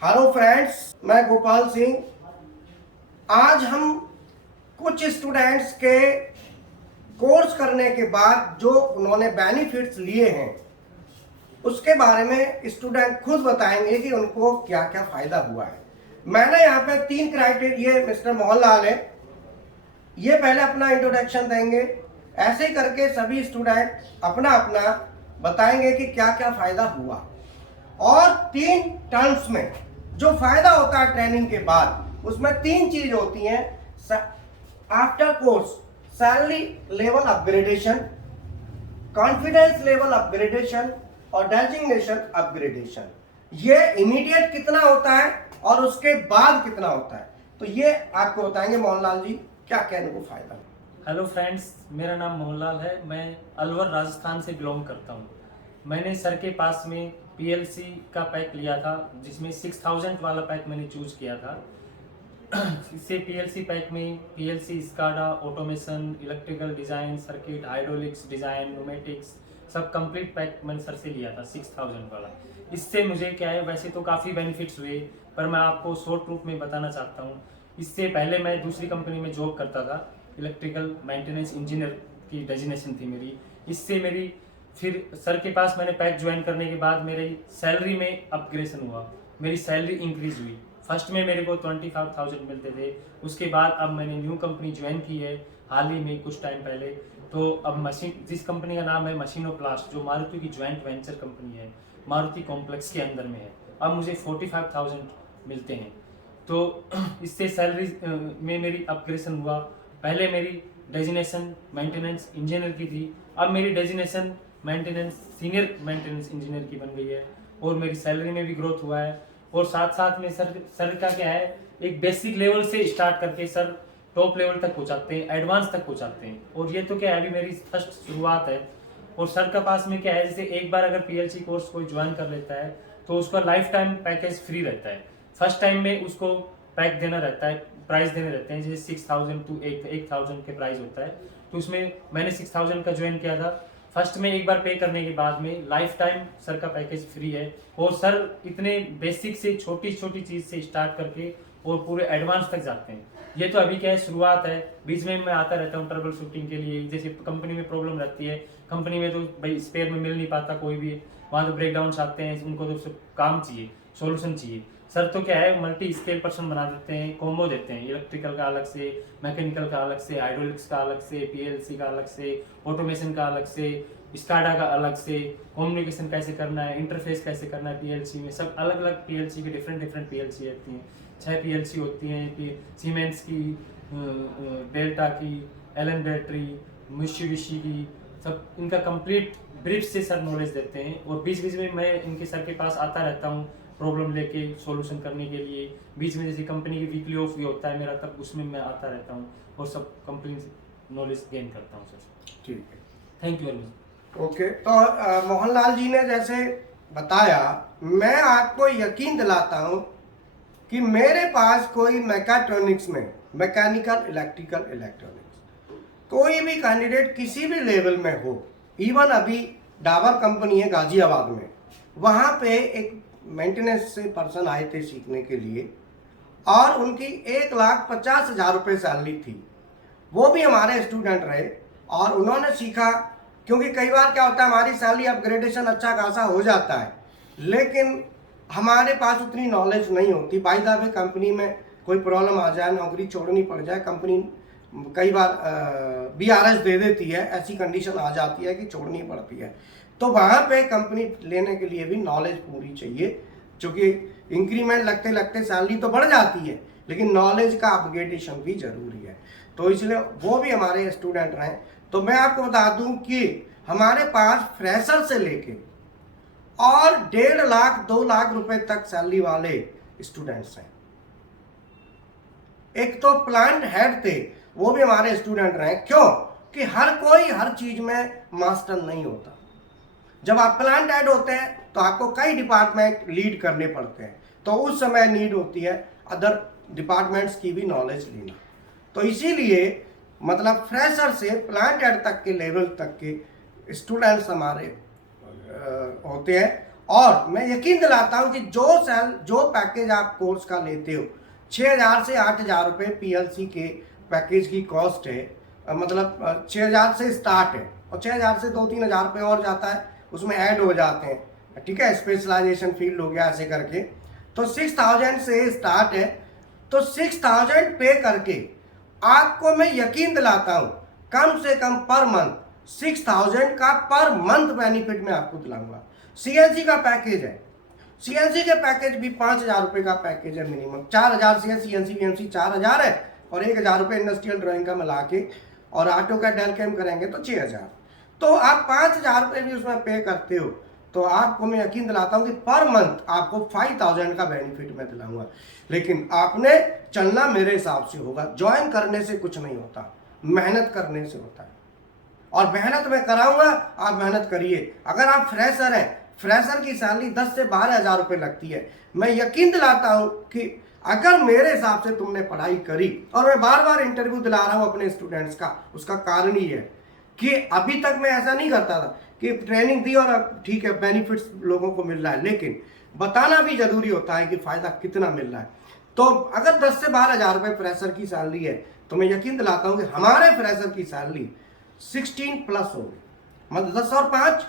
Hello friends, मैं गोपाल सिंह। आज हम कुछ स्टूडेंट्स के कोर्स करने के बाद जो उन्होंने बेनिफिट्स लिए हैं उसके बारे में स्टूडेंट खुद बताएंगे कि उनको क्या क्या फायदा हुआ है। मैंने यहाँ पे 3 क्राइटेरिया, मिस्टर मोहनलाल है, ये पहले अपना इंट्रोडक्शन देंगे। ऐसे ही करके सभी स्टूडेंट अपना अपना बताएंगे कि क्या क्या फायदा हुआ। और 3 टर्म्स में जो फायदा होता है ट्रेनिंग के बाद, उसमें 3 चीज होती हैं। After course salary level upgradation, confidence level upgradation और डेजिग्नेशन अपग्रेडेशन। ये इमीडिएट कितना होता है और उसके बाद कितना होता है, तो ये आपको बताएंगे मोहनलाल जी क्या क्या इनको फायदा है। हेलो फ्रेंड्स, मेरा नाम मोहनलाल है। मैं अलवर राजस्थान से बिलोंग करता हूँ। मैंने सर के पास में पीएलसी का पैक लिया था, जिसमें 6000 वाला पैक मैंने चूज किया था। इससे पीएलसी पैक में PLC, SCADA, automation, electrical design, circuit, hydraulics design, pneumatics, सब कंप्लीट पैक मैंने सर से लिया था 6000 वाला। इससे मुझे क्या है, वैसे तो काफ़ी बेनिफिट्स हुए, पर मैं आपको शॉर्ट रूप में बताना चाहता हूँ। इससे पहले मैं दूसरी कंपनी में जॉब करता था, इलेक्ट्रिकल मेंटेनेंस इंजीनियर की डेजिग्नेशन थी मेरी। इससे मेरी फिर सर के पास मैंने पैक ज्वाइन करने के बाद मेरी सैलरी में अपग्रेडेशन हुआ, मेरी सैलरी इंक्रीज हुई। फर्स्ट में मेरे को 25,000 मिलते थे, उसके बाद अब मैंने न्यू कंपनी ज्वाइन की है हाल ही में कुछ टाइम पहले। तो अब मशीन, जिस कंपनी का नाम है मशीनोप्लास्ट, जो मारुति की ज्वाइंट वेंचर कंपनी है, मारुति कॉम्प्लेक्स के अंदर में है, अब मुझे 45,000 मिलते हैं। तो इससे सैलरी में मेरी अपग्रेडेशन हुआ। पहले मेरी डेजिग्नेशन मेंटेनेंस इंजीनियर की थी, अब मेरी designation maintenance senior maintenance engineer की बन गई है, और मेरी सैलरी में भी ग्रोथ हुआ है। और साथ साथ में सर का क्या है, एक बेसिक लेवल से स्टार्ट करके सर टॉप लेवल तक पहुंचाते हैं, एडवांस तक पहुंचाते हैं। और ये तो क्या है, अभी मेरी फर्स्ट शुरुआत है। और सर का पास में क्या है, जैसे एक बार अगर पीएलसी कोर्स कोई ज्वाइन कर लेता है तो उसका लाइफ टाइम पैकेज फ्री रहता है। फर्स्ट टाइम में उसको पैक देना रहता है, प्राइस देने रहते हैं, जैसे 6000 टू 8000 के प्राइस होता है। तो उसमें मैंने 6000 का ज्वाइन किया था। फर्स्ट में एक बार पे करने के बाद में लाइफ टाइम सर का पैकेज फ्री है। और सर इतने बेसिक से छोटी छोटी चीज से स्टार्ट करके और पूरे एडवांस तक जाते हैं। ये तो अभी क्या है, शुरुआत है। बीच में मैं आता रहता हूँ ट्रबल शूटिंग के लिए, जैसे कंपनी में प्रॉब्लम रहती है, कंपनी में तो भाई स्पेयर में मिल नहीं पाता कोई भी, वहाँ तो ब्रेकडाउन आते हैं, उनको तो काम चाहिए, सोल्यूशन चाहिए। सर तो क्या है, मल्टी स्केल पर्सन बना देते हैं, कॉम्बो देते हैं, इलेक्ट्रिकल का अलग से, मैकेनिकल का अलग से, हाइड्रोलिक्स का अलग से, पीएलसी का अलग से, ऑटोमेशन का अलग से, स्काडा का अलग से, कम्युनिकेशन कैसे करना है, इंटरफेस कैसे करना है पीएलसी में, सब अलग अलग पीएलसी की डिफरेंट पीएलसी रहती हैं। 6 पीएलसी होती हैं, सीमेंस की, डेल्टा की, एलन बैटरी, मित्सुबिशी की, सब इनका कंप्लीट ब्रीफ से सर नॉलेज देते हैं। और बीच बीच में मैं इनके सर के पास आता रहता हूँ प्रॉब्लम लेके सॉल्यूशन करने के लिए। बीच में जैसे कंपनी की वीकली ऑफ भी होता है मेरा, तब उसमें मैं आता रहता हूँ और सब कंपनी नॉलेज गेन करता हूँ सर। ठीक है, thank you very much. Okay. तो मोहनलाल जी ने जैसे बताया, मैं आपको यकीन दिलाता हूं कि मेरे पास कोई मैकाट्रॉनिक्स में, मैकेनिकल, इलेक्ट्रिकल, इलेक्ट्रॉनिक्स, कोई भी कैंडिडेट किसी भी लेवल में हो, इवन अभी डाबर कंपनी है गाजियाबाद में, वहाँ पे एक मेंटेनेंस से पर्सन आए थे सीखने के लिए, और उनकी 1,50,000 रुपये सैलरी थी। वो भी हमारे स्टूडेंट रहे और उन्होंने सीखा। क्योंकि कई बार क्या होता है, हमारी सैलरी अपग्रेडेशन अच्छा खासा हो जाता है, लेकिन हमारे पास उतनी नॉलेज नहीं होती। बाय द वे कंपनी में कोई प्रॉब्लम आ जाए, नौकरी छोड़नी पड़ जाए, कंपनी कई बार बीआरएस दे देती है, ऐसी कंडीशन आ जाती है कि छोड़नी पड़ती है। तो वहाँ पे कंपनी लेने के लिए भी नॉलेज पूरी चाहिए, क्योंकि इंक्रीमेंट लगते लगते सैलरी तो बढ़ जाती है, लेकिन नॉलेज का अपग्रेडेशन भी जरूरी है। तो इसलिए वो भी हमारे स्टूडेंट रहे। तो मैं आपको बता दूं कि हमारे पास फ्रेशर से लेके और 1.5 लाख 2 लाख रुपए तक सैलरी वाले स्टूडेंट्स हैं। एक तो प्लांट हेड थे, वो भी हमारे स्टूडेंट रहे। क्यों कि हर कोई हर चीज में मास्टर नहीं होता। जब आप प्लांट हेड होते हैं तो आपको कई डिपार्टमेंट लीड करने पड़ते हैं, तो उस समय नीड होती है अदर डिपार्टमेंट्स की भी नॉलेज लेना। तो इसीलिए मतलब फ्रेशर से प्लांट हेड तक के लेवल तक के स्टूडेंट्स हमारे होते हैं। और मैं यकीन दिलाता हूं कि जो पैकेज आप कोर्स का लेते हो 6,000 से 8,000 रुपये पीएलसी के पैकेज की कॉस्ट है, मतलब 6,000 से स्टार्ट है और 6,000 से 2-3 हज़ार रुपये और जाता है, उसमें ऐड हो जाते हैं, ठीक है, स्पेशलाइजेशन फील्ड हो गया ऐसे करके। तो 6,000 से स्टार्ट है, तो 6,000 पे करके आपको मैं यकीन दिलाता हूं कम से कम पर मंथ 6,000 का पर मंथ बेनिफिट मैं आपको दिलाऊंगा। सीएनसी का पैकेज है, सीएनसी के पैकेज भी 5,000 रुपये का पैकेज है मिनिमम, 4,000 से सीएनसी वीएमसी 4,000 है और 1,000 रुपये इंडस्ट्रियल ड्राइंग का मिला के और ऑटो का डेल कैम करेंगे तो 6,000। तो आप 5,000 रुपये भी उसमें पे करते हो तो आपको मैं यकीन दिलाता हूं कि पर मंथ आपको 5,000 का बेनिफिट मैं दिलाऊंगा। लेकिन आपने चलना मेरे हिसाब से होगा, ज्वाइन करने से कुछ नहीं होता, मेहनत करने से होता है और मेहनत मैं कराऊंगा, आप मेहनत करिए। अगर आप फ्रेशर हैं, फ्रेशर की सैलरी 10 से 12,000 रुपये लगती है। मैं यकीन दिलाता हूं कि अगर मेरे हिसाब से तुमने पढ़ाई करी, और मैं बार बार इंटरव्यू दिला रहा हूं अपने स्टूडेंट्स का, उसका कारण ही है कि अभी तक मैं ऐसा नहीं करता था कि ट्रेनिंग दी और अब ठीक है बेनिफिट्स लोगों को मिल रहा है, लेकिन बताना भी जरूरी होता है कि फायदा कितना मिल रहा है। तो अगर 10 से 12,000 रुपये फ्रेशर की सैलरी है तो मैं यकीन दिलाता हूं कि हमारे फ्रेशर की सैलरी 16 प्लस होगी, मतलब 10 और 5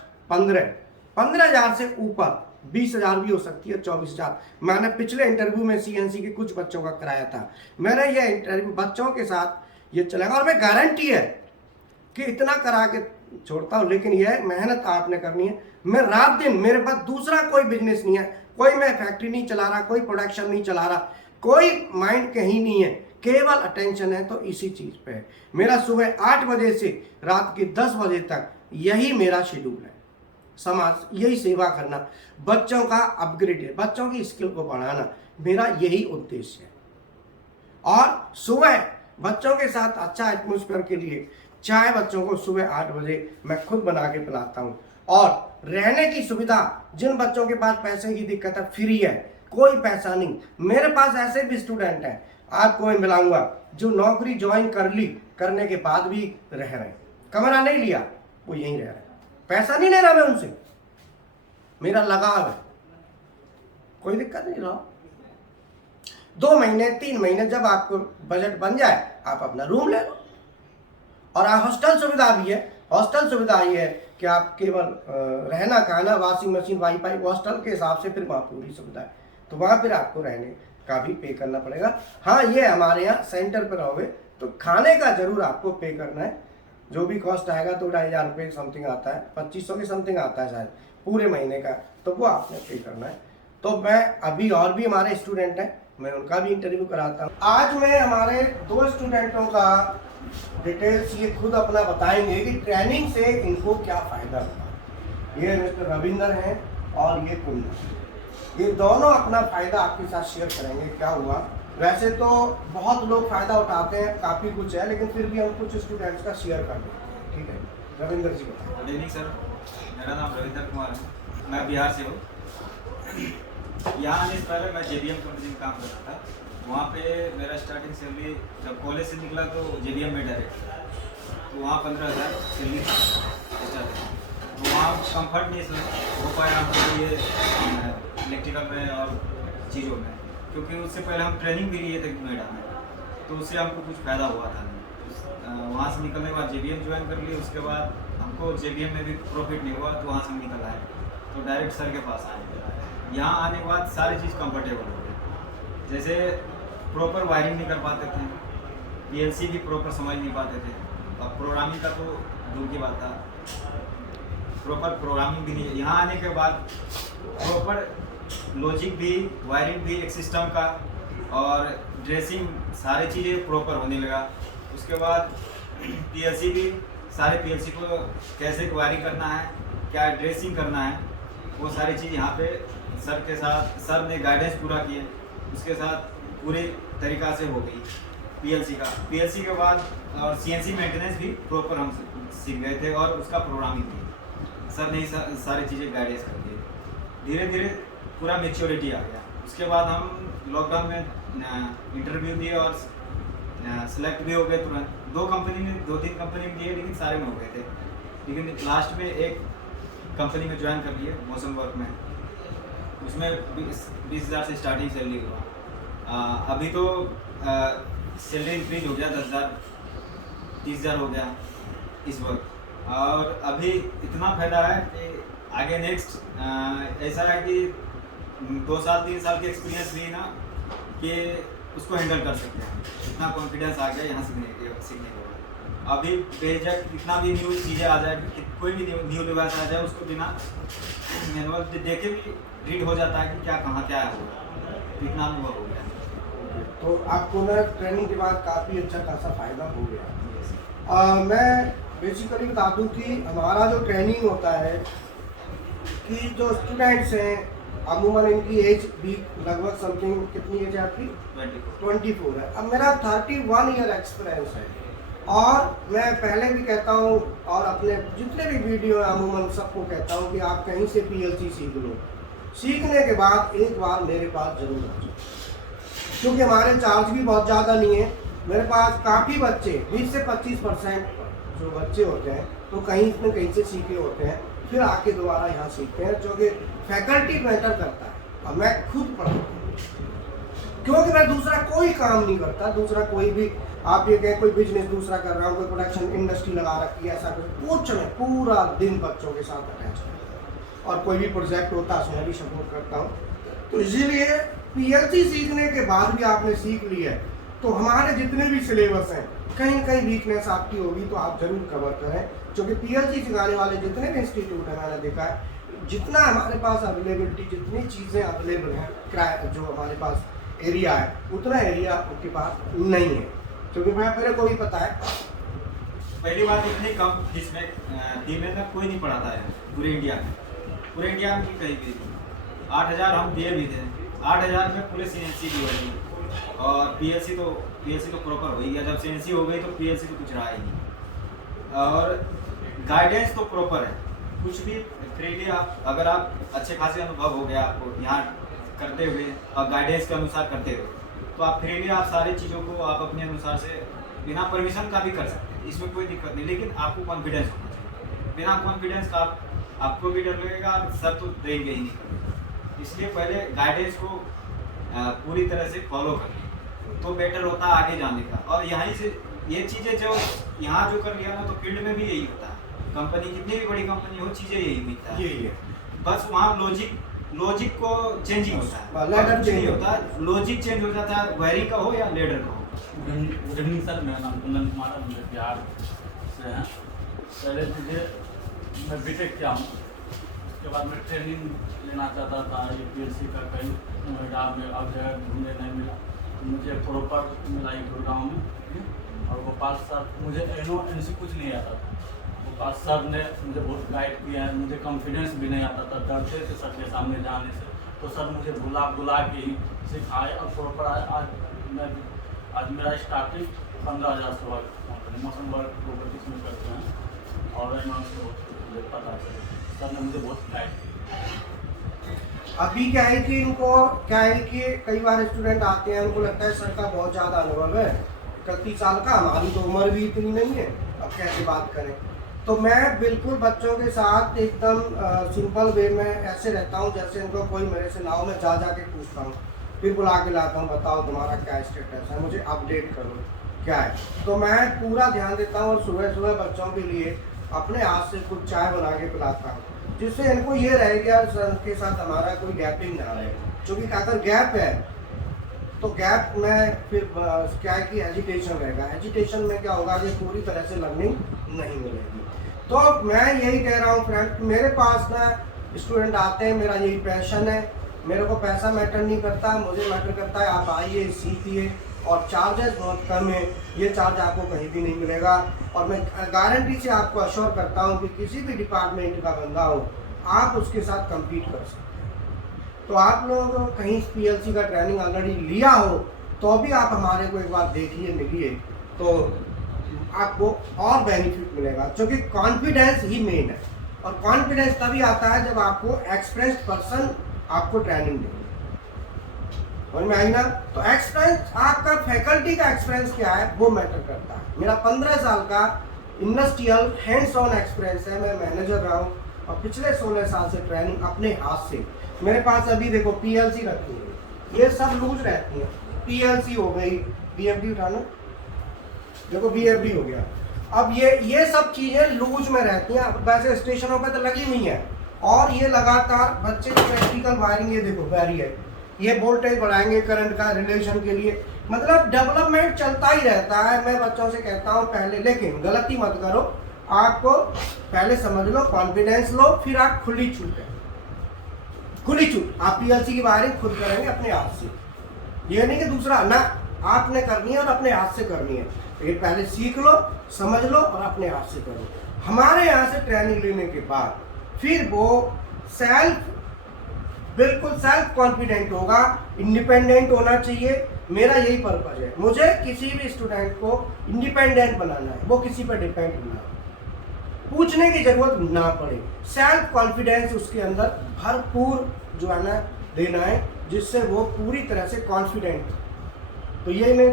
15,000 से ऊपर 20,000 भी हो सकती है, 24,000। मैंने पिछले इंटरव्यू में सीएनसी के कुछ बच्चों का कराया था, मैंने ये इंटरव्यू बच्चों के साथ ये चलेगा और मैं गारंटी है कि इतना करा के छोड़ता हूँ, लेकिन यह मेहनत आपने करनी है। मैं रात दिन, मेरे पास दूसरा कोई बिजनेस नहीं है, कोई मैं फैक्ट्री नहीं चला रहा, कोई प्रोडक्शन नहीं चला रहा, कोई माइंड कहीं नहीं है, केवल अटेंशन है तो इसी चीज पे है। मेरा सुबह 8 बजे से रात के 10 बजे तक यही मेरा शेड्यूल है, समाज यही सेवा करना, बच्चों का अपग्रेड है, बच्चों की स्किल को बढ़ाना, मेरा यही उद्देश्य है। और सुबह बच्चों के साथ अच्छा एटमोस्फेयर के लिए चाय बच्चों को सुबह 8 बजे मैं खुद बना के पिलाता हूँ। और रहने की सुविधा, जिन बच्चों के पास पैसे की दिक्कत है, फ्री है, कोई पैसा नहीं। मेरे पास ऐसे भी स्टूडेंट हैं, आपको मैं मिलाऊंगा, जो नौकरी ज्वाइन कर ली, करने के बाद भी रह रहे हैं, कमरा नहीं लिया, वो यहीं रह रहे हैं, पैसा नहीं ले रहा मैं उनसे, मेरा लगाव है, कोई दिक्कत नहीं रहा। 2 महीने 3 महीने जब आपको बजट बन जाए आप अपना रूम ले लो। और हॉस्टल सुविधा भी है। हॉस्टल सुविधा ये है कि आप केवल रहना, खाना, वॉशिंग मशीन, वाईफाई, हॉस्टल के हिसाब से फिर वहाँ पूरी सुविधा है, तो वहाँ फिर आपको रहने का भी पे करना पड़ेगा। हाँ, ये हमारे यहाँ सेंटर पर रहोगे तो खाने का जरूर आपको पे करना है, जो भी कॉस्ट आएगा तो 2,500 रुपये समथिंग आता है, 2,500 के समथिंग आता है शायद पूरे महीने का, तो वो आपने पे करना है। तो मैं अभी और भी हमारे स्टूडेंट हैं, मैं उनका भी इंटरव्यू कराता हूँ। आज मैं हमारे 2 स्टूडेंटों का डिटेल्स ये खुद अपना बताएंगे कि ट्रेनिंग से इनको क्या फायदा हुआ। ये मिस्टर रविंदर हैं और ये कुंदन, ये दोनों अपना फायदा आपके साथ शेयर करेंगे क्या हुआ। वैसे तो बहुत लोग फायदा उठाते हैं, काफ़ी कुछ है, लेकिन फिर भी हम कुछ स्टूडेंट्स का शेयर कर देंगे, ठीक है। रविंदर जी बताएं। गुड इवनिंग सर, मेरा नाम रविंदर कुमार है, मैं बिहार से हूँ। यहाँ आने से पहले मैं JBM कंपनी में काम करता था। वहाँ पे मेरा स्टार्टिंग सैलरी जब कॉलेज से निकला तो JBM में डायरेक्ट, तो वहाँ 15,000 सैलरी स्टार्ट है। तो वहाँ कंफर्ट नहीं हो पाया हमको ये इलेक्ट्रिकल में और चीज़ों में, क्योंकि उससे पहले हम ट्रेनिंग भी लिए थे नोएडा में, तो उससे हमको कुछ फ़ायदा हुआ था। वहाँ से निकलने के बाद JBM ज्वाइन कर लिए, उसके बाद हमको JBM में भी प्रॉफिट नहीं हुआ, तो वहाँ से हम निकल आए, तो डायरेक्ट सर के पास आए। यहाँ आने के बाद सारी चीज़ कंफर्टेबल हो गई, जैसे प्रॉपर वायरिंग नहीं कर पाते थे, PLC भी प्रॉपर समझ नहीं पाते थे, और प्रोग्रामिंग का तो दूर की बात था, प्रॉपर प्रोग्रामिंग भी नहीं। यहाँ आने के बाद प्रॉपर लॉजिक भी, वायरिंग भी एक सिस्टम का, और ड्रेसिंग सारी चीज़ें प्रॉपर होने लगा। उसके बाद PLC भी, सारे PLC को कैसे वायरिंग करना है, क्या ड्रेसिंग करना है, वो सारी चीज़ यहाँ पे सर के साथ, सर ने गाइडेंस पूरा किए, उसके साथ पूरे तरीक़ा से हो गई PLC के बाद। और CNC मेंटेनेंस भी प्रॉपर हम सीख गए थे, और उसका प्रोग्रामिंग भी सर ने सारी चीज़ें गाइडेंस कर दी। धीरे धीरे पूरा मैच्योरिटी आ गया। उसके बाद हम लॉकडाउन में इंटरव्यू दिए और सेलेक्ट भी हो गए तुरंत। 2-3 कंपनी में दिए, लेकिन सारे में हो गए थे, लेकिन लास्ट में एक कंपनी में ज्वाइन कर लिए, मौसम वर्क में। उसमें 20,000 से स्टार्टिंग सैलरी हुआ। अभी तो सैलरी इंक्रीज हो गया, 10,000 30,000 हो गया इस वक्त। और अभी इतना फ़ायदा है कि आगे नेक्स्ट ऐसा है कि 2 साल 3 साल के एक्सपीरियंस भी ना कि उसको हैंडल कर सकते हैं। इतना कॉन्फिडेंस आ गया यहाँ सीखने के बाद। अभी बेझक कितना भी न्यू चीज़ें आ जाए, कोई भी न्यू डिवाइस आ जाए, उसको बिना मैनुअल देखे भी रीड हो जाता है कि क्या कहाँ क्या होगा। इतना अनुभव हो गया। तो आपको ना ट्रेनिंग के बाद काफ़ी अच्छा खासा फायदा हो गया। मैं बेसिकली बता दूं कि हमारा जो ट्रेनिंग होता है कि जो स्टूडेंट्स हैं अमूमन इनकी एज भी लगभग समथिंग कितनी एज है आपकी? 24 है। अब मेरा 31 ईयर एक्सपीरियंस है और मैं पहले भी कहता हूँ और अपने जितने भी वीडियो है अमूमन सबको कहता हूँ कि आप कहीं से PLC सीख लो, सीखने के बाद एक बार मेरे पास जरूर आ जाओ, क्योंकि हमारे चार्ज भी बहुत ज़्यादा नहीं है। मेरे पास काफ़ी बच्चे 20 से 25% जो बच्चे होते हैं तो कहीं न कहीं से सीखे होते हैं, फिर आके दोबारा यहाँ सीखते हैं, जो कि फैकल्टी मैटर करता है। अब मैं खुद पढ़ाता हूँ क्योंकि मैं दूसरा कोई काम नहीं करता, दूसरा कोई भी आप ये कहें कोई बिजनेस दूसरा कर रहा हूँ, कोई प्रोडक्शन इंडस्ट्री लगा रखी है, ऐसा कुछ नहीं, पूरा दिन बच्चों के साथ अटैच है और कोई भी प्रोजेक्ट होता है उसमें भी सपोर्ट करता हूँ। तो इसीलिए PLC सीखने के बाद भी आपने सीख लिया है तो हमारे जितने भी सिलेबस हैं कहीं न कहीं वीकनेस आपकी होगी तो आप जरूर कवर करें, क्योंकि PLC सिखाने वाले जितने भी इंस्टीट्यूट हैं मैंने देखा है जितना हमारे पास अवेलेबिलिटी जितनी चीज़ें अवेलेबल हैं जो हमारे पास एरिया है उतना एरिया उनके पास नहीं है, क्योंकि मेरे को भी पता है। पहली बात इतनी कम जिसमें फी में तक कोई नहीं पढ़ाता है पूरे इंडिया में कहीं भी 8,000 हम दिए भी थे, 8,000 में पूरे CNC की होगी और PLC तो प्रॉपर हो ही गया। जब CNC हो गई तो PLC तो कुछ रहा ही नहीं और गाइडेंस तो प्रॉपर है। कुछ भी फ्रीली आप अगर आप अच्छे खासे अनुभव हो गया आपको यहाँ करते हुए और गाइडेंस के अनुसार करते हुए तो आप फ्रीली आप सारी चीज़ों को आप अपने अनुसार से बिना परमिशन का भी कर सकते हैं, इसमें कोई दिक्कत नहीं। लेकिन आपको कॉन्फिडेंस होना चाहिए, बिना कॉन्फिडेंस का आपको भी डर लगेगा, सर तो देंगे ही नहीं। इसलिए पहले गाइडेंस को पूरी तरह से फॉलो करें तो बेटर होता है आगे जाने का। और यहीं से ये चीज़ें जो यहाँ जो कर लिया ना तो फील्ड में भी यही होता है, कंपनी कितनी भी बड़ी कंपनी हो चीज़ें यही मिलता है, यही है बस वहाँ लॉजिक को चेंजिंग होता है, लेडर चेंज होता है, लॉजिक चेंज हो जाता है, वायरिंग का हो या लेडर का हो। गुड इवनिंग सर, मेरा नाम कुंदन कुमार है, मुझे बिहार से हैं। पहले मैं बीटेक किया हूँ, उसके बाद मैं ट्रेनिंग लेना चाहता था ये PLC का, कहीं नोएडा में अब जगह ढूंढने नहीं मिला, मुझे प्रॉपर मिला एक गुड़गांव में। और गोपाल सर, मुझे NC कुछ नहीं आता था, गोपाल सर ने मुझे बहुत गाइड किया है। मुझे कॉन्फिडेंस भी नहीं आता था, डरते थे सर के सामने जाने से, तो सर मुझे बुला के ही सिखाए और प्रॉपर आज मेरा स्टार्टिंग 15,000 से हुआ कंपनी मौसम वर्क रोबोटिक्स में करते हैं और मुझे पता है सर ने मुझे बहुत गाइड किया। अभी क्या है कि इनको क्या है कि कई बार स्टूडेंट आते हैं उनको लगता है सर का बहुत ज़्यादा अनुभव है, 31 साल का, हमारी तो उम्र भी इतनी नहीं है, अब कैसे बात करें। तो मैं बिल्कुल बच्चों के साथ एकदम सिंपल वे में ऐसे रहता हूँ जैसे इनको कोई मेरे से नाव में जा के पूछता हूँ, फिर बुला के लाता हूँ, बताओ तुम्हारा क्या स्टेटस है, मुझे अपडेट करो क्या है। तो मैं पूरा ध्यान देता हूँ और सुबह सुबह बच्चों के लिए अपने हाथ से कुछ चाय बना के पिलाता हूँ, जिससे इनको ये रहे कि यार सर के साथ हमारा कोई गैपिंग ना रहे, क्योंकि अगर गैप है तो गैप में फिर क्या है कि एजिटेशन रहेगा, एजिटेशन में क्या होगा कि पूरी तरह से लर्निंग नहीं मिलेगी। तो मैं यही कह रहा हूँ फ्रेंड, मेरे पास ना स्टूडेंट आते हैं, मेरा यही पैशन है, मेरे को पैसा मैटर नहीं करता, मुझे मैटर करता है आप आइए सीखिए, और चार्जेस बहुत कम है, ये चार्ज आपको कहीं भी नहीं मिलेगा। और मैं गारंटी से आपको अश्योर करता हूँ कि किसी भी डिपार्टमेंट का बंदा हो आप उसके साथ कम्पीट कर सकते हैं। तो आप लोग कहीं PLC का ट्रेनिंग ऑलरेडी लिया हो तो भी आप हमारे को एक बार देखिए, मिलिए, तो आपको और बेनिफिट मिलेगा, क्योंकि कॉन्फिडेंस ही मेन है। और कॉन्फिडेंस तभी आता है जब आपको एक्सपीरियंस्ड पर्सन आपको ट्रेनिंग दे, समझ में आई ना। तो एक्सपीरियंस आपका फैकल्टी का एक्सपीरियंस क्या है वो मैटर करता है। मेरा 15 साल का इंडस्ट्रियल हैंड्स ऑन एक्सपीरियंस है, मैं मैनेजर रहा हूँ और पिछले 16 साल से ट्रेनिंग अपने हाथ से। मेरे पास अभी देखो पीएलसी रखी है, ये सब लूज रहती है। पीएलसी हो गई, बीएफडी उठाना, देखो बीएफडी हो गया। अब ये सब चीजें लूज में रहती हैं। अब वैसे स्टेशनों पे तो लगी हुई हैं, और ये लगातार बच्चे की प्रैक्टिकल वायरिंग, ये देखो वायरी है, ये वोल्टेज बढ़ाएंगे करंट का रिलेशन के लिए, मतलब डेवलपमेंट चलता ही रहता है। मैं बच्चों से कहता हूँ पहले, लेकिन गलती मत करो, आपको पहले समझ लो, कॉन्फिडेंस लो, फिर आप खुली छूट है, खुली छूट आप पीएलसी की वायरिंग खुद करेंगे अपने हाथ से। ये नहीं कि दूसरा ना, आपने करनी है और अपने हाथ से करनी है। ये पहले सीख लो, समझ लो और अपने हाथ से करो। हमारे यहाँ से ट्रेनिंग लेने के बाद फिर वो बिल्कुल सेल्फ कॉन्फिडेंट होगा, इंडिपेंडेंट होना चाहिए। मेरा यही पर्पज है, मुझे किसी भी स्टूडेंट को इंडिपेंडेंट बनाना है, वो किसी पर डिपेंड ना हो, पूछने की जरूरत ना पड़े। सेल्फ कॉन्फिडेंस उसके अंदर भरपूर जो है ना देना है, जिससे वो पूरी तरह से कॉन्फिडेंट। तो ये मैं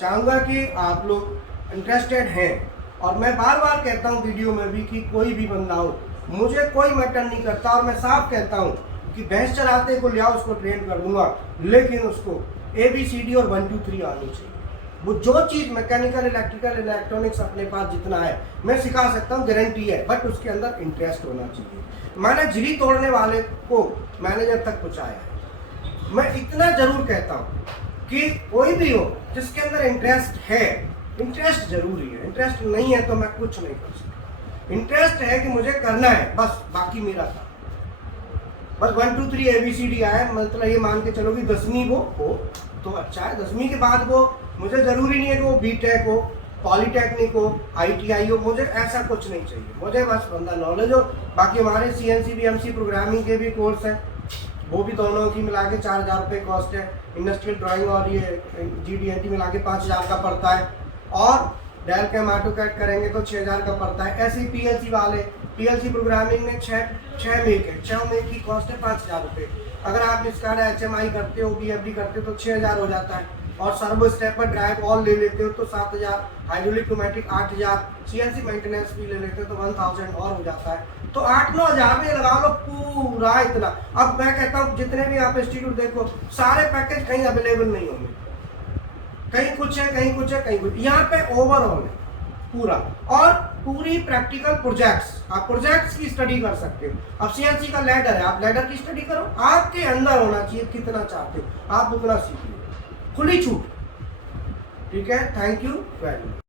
चाहूँगा कि आप लोग इंटरेस्टेड हैं, और मैं बार बार कहता हूँ वीडियो में भी कि कोई भी बंदा हो, मुझे कोई मैटर नहीं करता, और मैं साफ कहता हूँ कि भैंस चराते को लिया उसको ट्रेन कर दूंगा, लेकिन उसको ABCD और 1 2 3 आनी चाहिए। वो जो चीज़ मैकेनिकल, इलेक्ट्रिकल, इलेक्ट्रॉनिक्स अपने पास जितना है मैं सिखा सकता हूँ, गारंटी है, बट उसके अंदर इंटरेस्ट होना चाहिए। मैंने झिरी तोड़ने वाले को मैनेजर तक पहुँचाया है। मैं इतना जरूर कहता हूँ कि कोई भी हो जिसके अंदर इंटरेस्ट है, इंटरेस्ट जरूरी है, इंटरेस्ट नहीं है तो मैं कुछ नहीं कर सकता। इंटरेस्ट है कि मुझे करना है, बस बाकी मेरा था, बस 1 2 3 ABCD आया, मतलब ये मान के चलो कि 10वीं वो हो तो अच्छा है। 10वीं के बाद वो मुझे ज़रूरी नहीं है कि वो BTech हो, पॉलीटेक्निक हो, ITI हो, मुझे ऐसा कुछ नहीं चाहिए। मुझे बस बंदा नॉलेज हो। बाकी हमारे CNC BMC प्रोग्रामिंग के भी कोर्स हैं, वो भी दोनों की मिला के 4000 रुपये कॉस्ट है। इंडस्ट्रियल ड्राइंग और ये GD&T मिला के 5000 का पड़ता है, और डेल कैम ऑटोकैड करेंगे तो 6000 का पड़ता है। ऐसे ही PLC वाले, PLC प्रोग्रामिंग में 6 मेक की कॉस्ट है 5000 रुपये। अगर आप इसका HMI करते हो, BFD करते हो तो 6000 हो जाता है, और सर्वो स्टेपर ड्राइव ऑल ले लेते हो तो 7000, हाइड्रोलिक न्यूमेटिक 8000, CNC मेंटेनेंस भी ले लेते हो तो 1000 और हो जाता है। तो 8-9 हज़ार में लगा लो पूरा इतना। अब मैं कहता हूँ जितने भी आप इंस्टीट्यूट देखो, सारे पैकेज कहीं अवेलेबल नहीं होंगे, कहीं कुछ है, कहीं कुछ है, कहीं कुछ। यहाँ पे ओवरऑल है पूरा, और पूरी प्रैक्टिकल प्रोजेक्ट्स, आप प्रोजेक्ट्स की स्टडी कर सकते हो। अब CNC का लैडर है, आप लैडर की स्टडी करो, आपके अंदर होना चाहिए कितना चाहते हो, आप उतना सीखिए, खुली छूट। ठीक है, थैंक यू वेरी मच।